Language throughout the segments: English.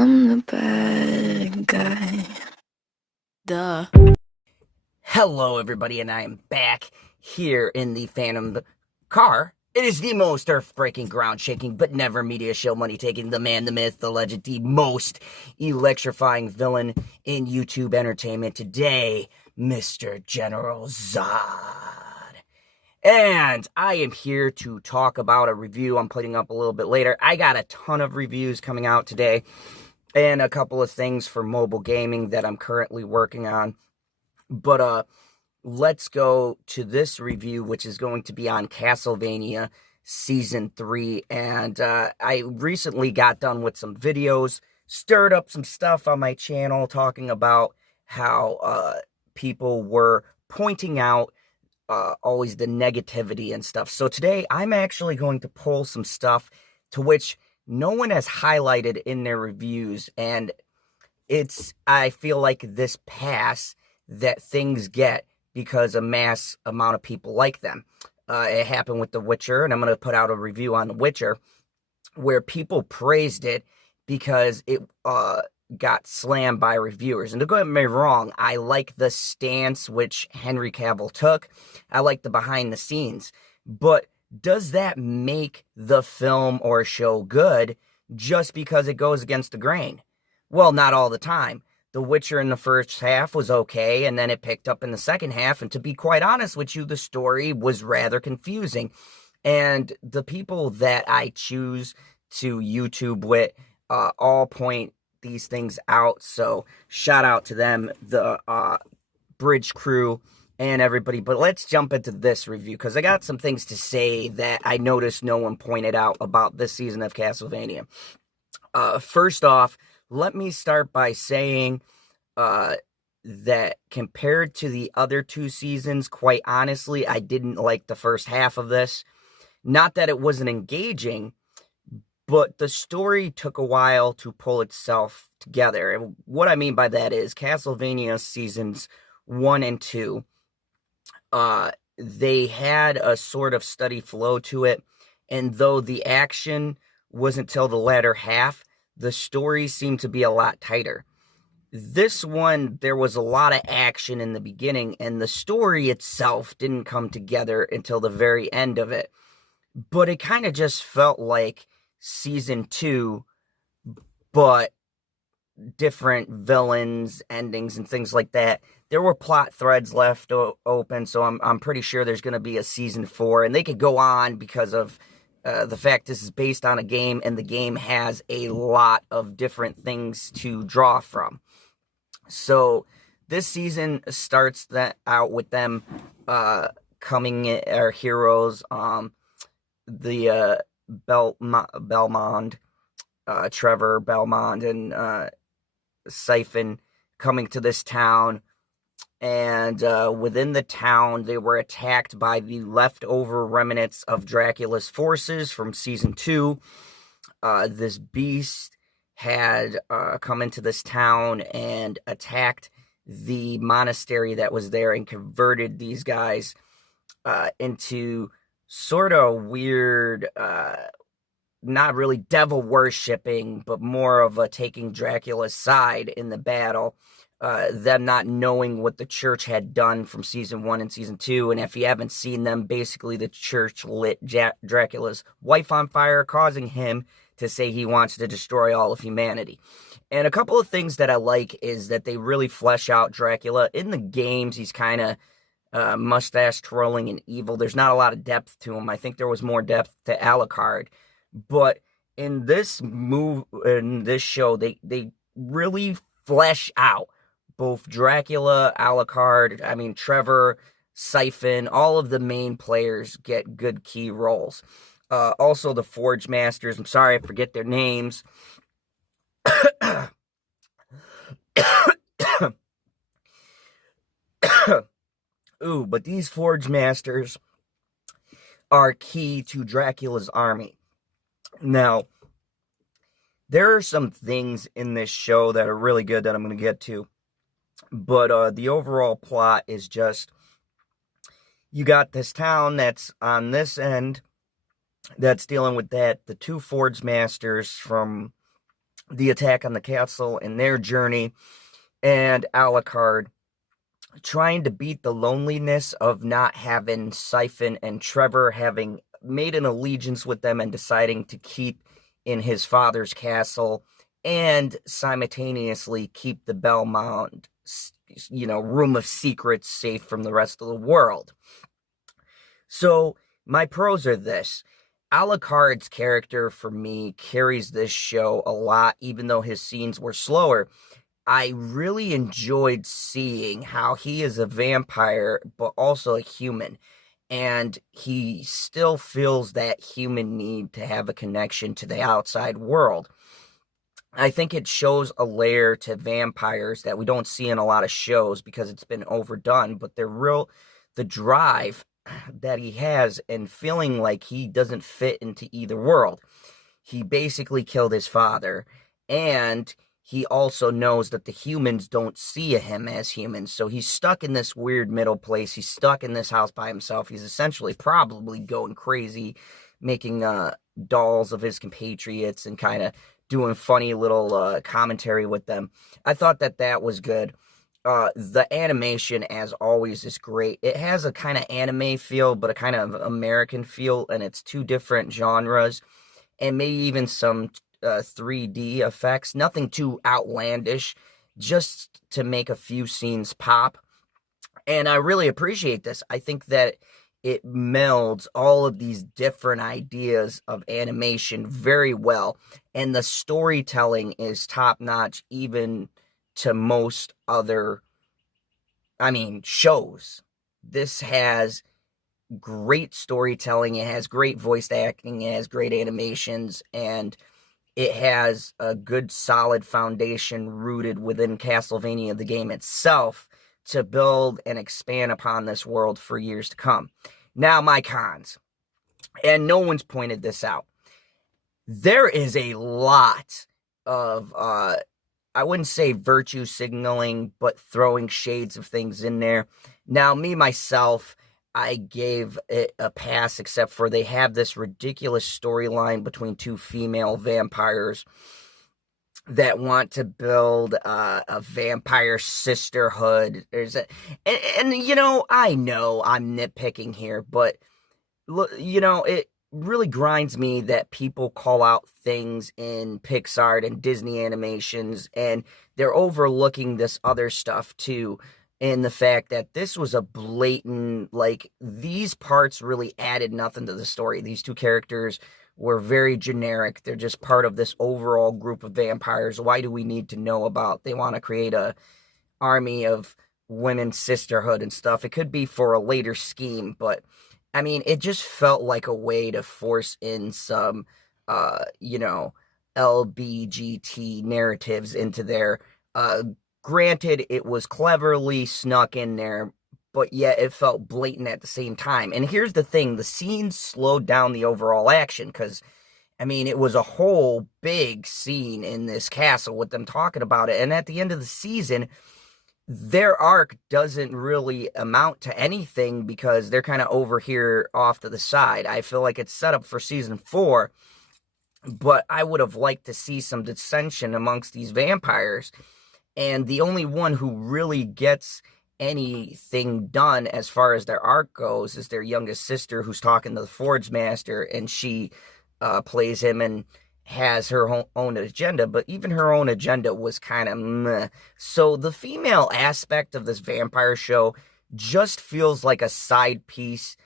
I'm the bad guy. Duh. Hello, everybody, and I am back here in the Phantom car. It is the most earth-breaking, ground-shaking, but never media show money-taking, the man, the myth, the legend, the most electrifying villain in YouTube entertainment today, Mr. General Zod. And I am here to talk about a review I'm putting up a little bit later. I got a ton of reviews coming out today, and a couple of things for mobile gaming that I'm currently working on. But let's go to this review, which is going to be on Castlevania Season 3. And I recently got done with some videos, stirred up some stuff on my channel, talking about how people were pointing out always the negativity and stuff. So today, I'm actually going to pull some stuff to which no one has highlighted in their reviews. And I feel like this pass that things get because a mass amount of people like them. It happened with The Witcher, and I'm going to put out a review on The Witcher where people praised it because it got slammed by reviewers. And don't get me wrong, I like the stance which Henry Cavill took. I like the behind the scenes. But does that make the film or show good just because it goes against the grain? Well, not all the time. The Witcher in the first half was okay, and then it picked up in the second half, and to be quite honest with you, the story was rather confusing. And the people that I choose to YouTube with all point these things out, so shout out to them, the Bridge crew, and everybody. But let's jump into this review, because I got some things to say that I noticed no one pointed out about this season of Castlevania. First off, let me start by saying that compared to the other two seasons, quite honestly, I didn't like the first half of this. Not that it wasn't engaging, but the story took a while to pull itself together. And what I mean by that is Castlevania seasons 1 and 2, they had a sort of steady flow to it, and though the action wasn't till the latter half, the story seemed to be a lot tighter. This one, there was a lot of action in the beginning, and the story itself didn't come together until the very end of it. But it kind of just felt like season 2, but different villains, endings, and things like that. There were plot threads left open, so I'm pretty sure there's going to be a season 4, and they could go on because of the fact this is based on a game, and the game has a lot of different things to draw from. So this season starts out with them coming, our heroes, the Belmont, Trevor Belmont, and Siphon coming to this town. And within the town, they were attacked by the leftover remnants of Dracula's forces from season 2. This beast had come into this town and attacked the monastery that was there and converted these guys into sort of weird, not really devil worshipping, but more of a taking Dracula's side in the battle. Them not knowing what the church had done from season 1 and season 2. And if you haven't seen them, basically the church lit Dracula's wife on fire, causing him to say he wants to destroy all of humanity. And a couple of things that I like is that they really flesh out Dracula. In the games, he's kind of mustache twirling and evil. There's not a lot of depth to him. I think there was more depth to Alucard. But in this show, they really flesh out both Dracula, Alucard, Trevor, Siphon. All of the main players get good key roles. Also, the Forge Masters. I'm sorry, I forget their names. Ooh, but these Forge Masters are key to Dracula's army. Now, there are some things in this show that are really good that I'm going to get to. But the overall plot is just, you got this town that's on this end that's dealing with that. The two Forge Masters from the attack on the castle and their journey, and Alucard trying to beat the loneliness of not having Siphon and Trevor having made an allegiance with them and deciding to keep in his father's castle and simultaneously keep the Belmont, room of secrets safe from the rest of the world. So my pros are this. Alucard's character for me carries this show a lot, even though his scenes were slower. I really enjoyed seeing how he is a vampire, but also a human. And he still feels that human need to have a connection to the outside world. I think it shows a layer to vampires that we don't see in a lot of shows because it's been overdone, but the drive that he has and feeling like he doesn't fit into either world. He basically killed his father, and he also knows that the humans don't see him as humans. So he's stuck in this weird middle place. He's stuck in this house by himself. He's essentially probably going crazy, making dolls of his compatriots and kind of doing funny little commentary with them. I thought that was good. The animation, as always, is great. It has a kind of anime feel, but a kind of American feel, and it's two different genres, and maybe even some 3D effects. Nothing too outlandish, just to make a few scenes pop. And I really appreciate this. I think that it melds all of these different ideas of animation very well, and the storytelling is top notch, even to most other, shows. This has great storytelling, it has great voice acting, it has great animations, and it has a good solid foundation rooted within Castlevania, the game itself, to build and expand upon this world for years to come. Now, my cons, and no one's pointed this out. There is a lot of, I wouldn't say virtue signaling, but throwing shades of things in there. Now, me, myself, I gave it a pass, except for they have this ridiculous storyline between two female vampires that want to build a vampire sisterhood. I know I'm nitpicking here, but it really grinds me that people call out things in Pixar and Disney animations, and they're overlooking this other stuff too. And the fact that this was a blatant, like, these parts really added nothing to the story. These two characters were very generic. They're just part of this overall group of vampires. Why do we need to know about? They want to create a army of women's sisterhood and stuff. It could be for a later scheme, but it just felt like a way to force in some, LBGT narratives into there. Granted, it was cleverly snuck in there, but yet it felt blatant at the same time. And here's the thing, the scenes slowed down the overall action, because, it was a whole big scene in this castle with them talking about it. And at the end of the season, their arc doesn't really amount to anything because they're kind of over here off to the side. I feel like it's set up for season 4, but I would have liked to see some dissension amongst these vampires. And the only one who really gets anything done as far as their arc goes is their youngest sister, who's talking to the Forge Master, and she plays him and has her own agenda, but even her own agenda was kind of meh. So the female aspect of this vampire show just feels like a side piece.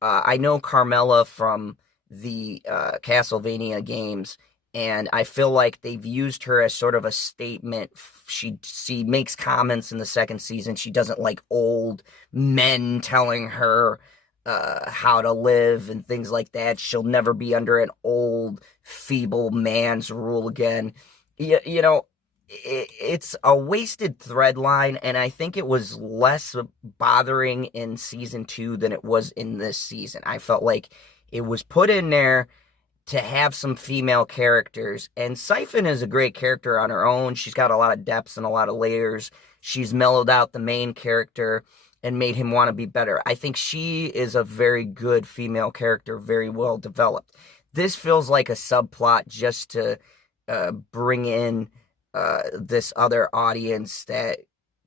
I know Carmela from the Castlevania games, and I feel like they've used her as sort of a statement. She makes comments in the second season. She doesn't like old men telling her how to live and things like that. She'll never be under an old, feeble man's rule again. It's a wasted thread line, and I think it was less bothering in season 2 than it was in this season. I felt like it was put in there to have some female characters, and Siphon is a great character on her own. She's got a lot of depths and a lot of layers. She's mellowed out the main character and made him want to be better. I think she is a very good female character, very well developed. This feels like a subplot just to bring in this other audience that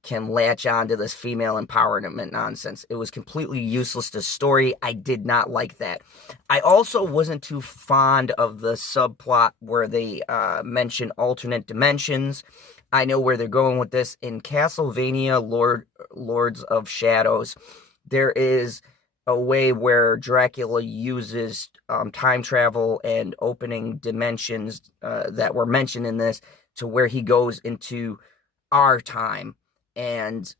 can latch on to this female empowerment nonsense. It was completely useless to story. I did not like that. I also wasn't too fond of the subplot where they mention alternate dimensions. I know where they're going with this. In Castlevania Lords of Shadows, there is a way where Dracula uses time travel and opening dimensions that were mentioned in this to where he goes into our time and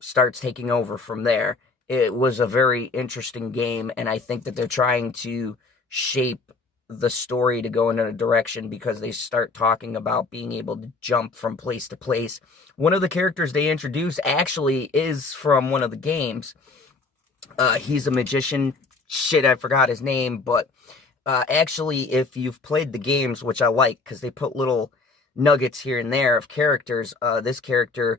starts taking over from there. It was a very interesting game, and I think that they're trying to shape the story to go in a direction because they start talking about being able to jump from place to place. One of the characters they introduce actually is from one of the games. He's a magician. Shit, I forgot his name, but actually, if you've played the games, which I like because they put little nuggets here and there of characters, this character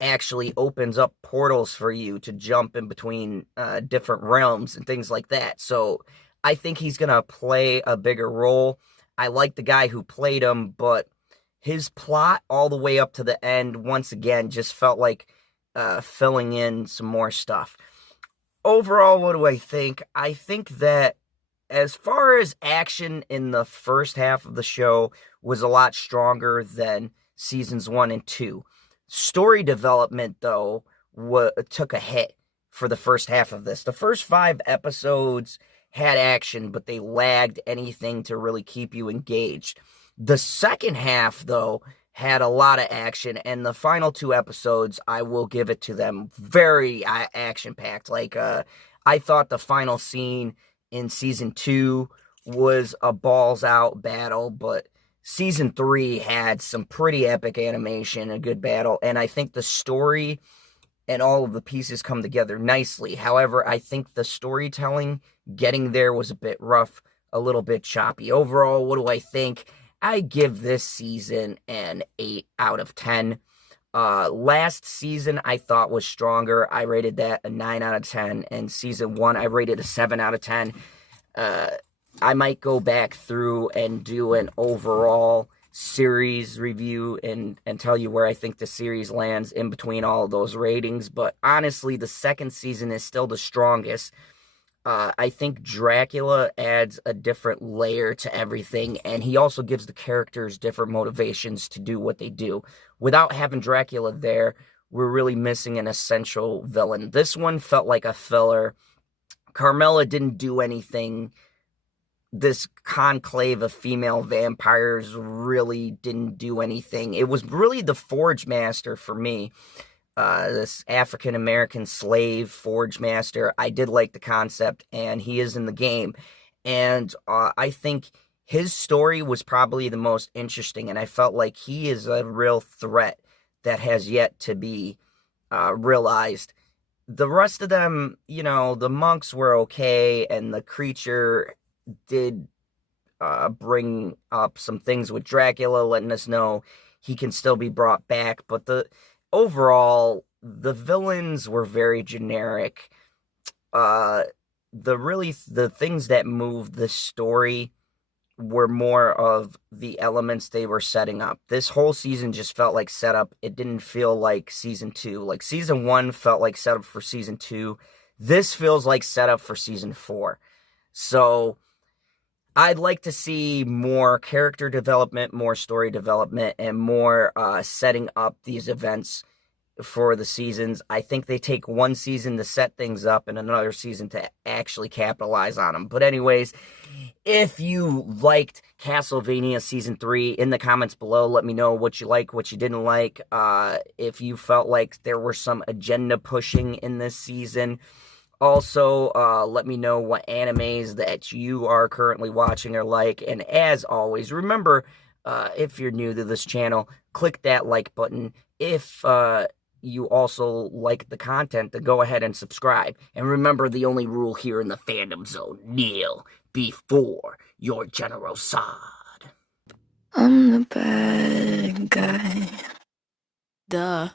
actually opens up portals for you to jump in between different realms and things like that. So I think he's going to play a bigger role. I like the guy who played him, but his plot all the way up to the end, once again, just felt like filling in some more stuff. Overall, what do I think? I think that as far as action in the first half of the show was a lot stronger than seasons 1 and 2. Story development, though, took a hit for the first half of this. The first 5 episodes had action, but they lagged anything to really keep you engaged. The second half, though, had a lot of action, and the final 2 episodes, I will give it to them, very action-packed. Like, I thought the final scene in season 2 was a balls-out battle, but season 3 had some pretty epic animation, a good battle, and I think the story and all of the pieces come together nicely. However, I think the storytelling getting there was a bit rough, a little bit choppy. Overall, what do I think? I give this season an 8 out of 10. Last season I thought was stronger. I rated that a 9 out of 10. And season 1 I rated a 7 out of 10. I might go back through and do an overall series review and tell you where I think the series lands in between all of those ratings. But honestly, the second season is still the strongest. I think Dracula adds a different layer to everything, and he also gives the characters different motivations to do what they do. Without having Dracula there, we're really missing an essential villain. This one felt like a filler. Carmela didn't do anything. This conclave of female vampires really didn't do anything. It was really the Forge Master for me. This African-American slave forge master. I did like the concept, and he is in the game. And I think his story was probably the most interesting, and I felt like he is a real threat that has yet to be realized. The rest of them, you know, the monks were okay, and the creature did bring up some things with Dracula, letting us know he can still be brought back, but overall, the villains were very generic. The things that moved the story were more of the elements they were setting up. This whole season just felt like setup. It didn't feel like season 2. Like season 1 felt like setup for season 2. This feels like setup for season 4. So I'd like to see more character development, more story development, and more setting up these events for the seasons. I think they take one season to set things up and another season to actually capitalize on them. But anyways, if you liked Castlevania Season 3, in the comments below, let me know what you like, what you didn't like. If you felt like there were some agenda pushing in this season. Also, let me know what animes that you are currently watching or like. And as always, remember, if you're new to this channel, click that like button. If you also like the content, then go ahead and subscribe. And remember, the only rule here in the fandom zone, kneel before your general sod. I'm the bad guy. Duh.